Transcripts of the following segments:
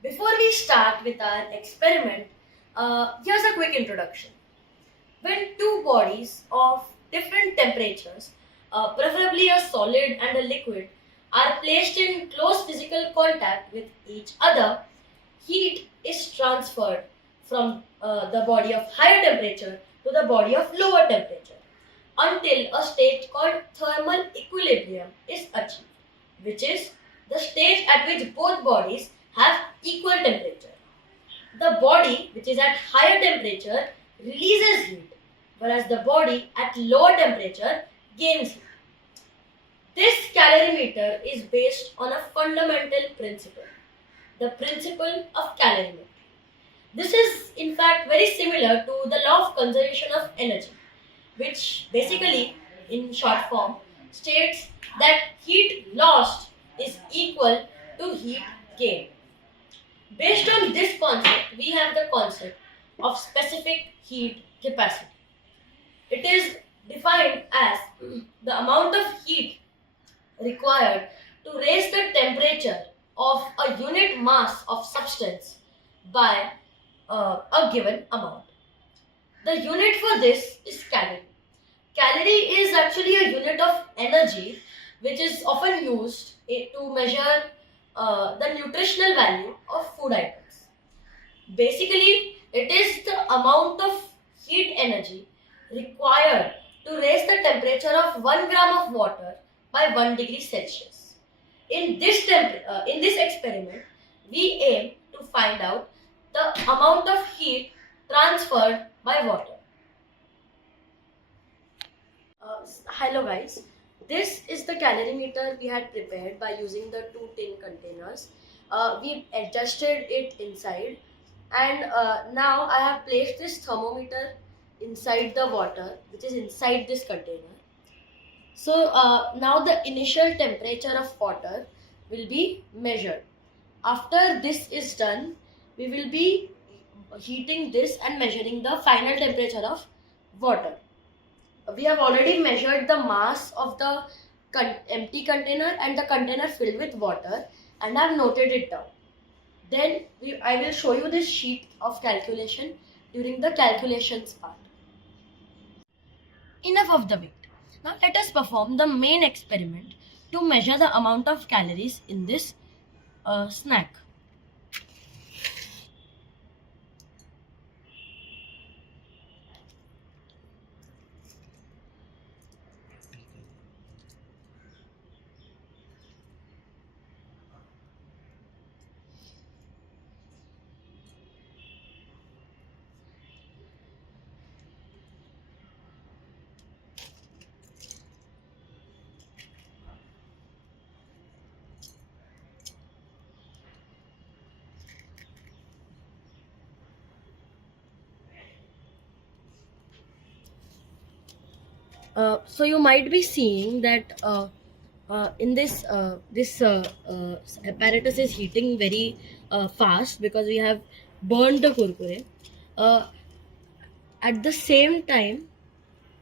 Before we start with our experiment, here's a quick introduction. When two bodies of different temperatures, preferably a solid and a liquid, are placed in close physical contact with each other, heat is transferred from the body of higher temperature to the body of lower temperature until a state called thermal equilibrium is achieved, which is the stage at which both bodies have equal temperature. The body which is at higher temperature releases heat, whereas the body at lower temperature gains heat. This calorimeter is based on a fundamental principle, the principle of calorimetry. This is in fact very similar to the law of conservation of energy, which basically, in short form, states that heat lost is equal to heat gained. Based on this concept, we have the concept of specific heat capacity. It is defined as the amount of heat required to raise the temperature of a unit mass of substance by a given amount. The unit for this is calorie. Calorie is actually a unit of energy which is often used to measure the nutritional value of food items. Basically, it is the amount of heat energy required to raise the temperature of 1 gram of water by 1 degree Celsius. In this experiment, we aim to find out the amount of heat transferred by water. Hello guys, this is the calorimeter we had prepared by using the two tin containers. We adjusted it inside, and now I have placed this thermometer inside the water which is inside this container. So now the initial temperature of water will be measured. After this is done, we will be heating this and measuring the final temperature of water. We have already measured the mass of the empty container and the container filled with water, and I have noted it down. Then I will show you this sheet of calculation during the calculations part. Enough of the weight. Now let us perform the main experiment to measure the amount of calories in this snack. So you might be seeing that in this apparatus is heating very fast because we have burned the kurkure. At the same time,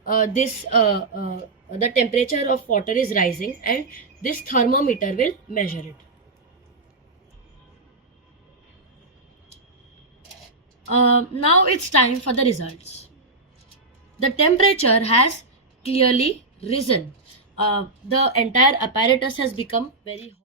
the temperature of water is rising, and this thermometer will measure it. Now it's time for the results. The temperature has clearly risen. The entire apparatus has become very hot.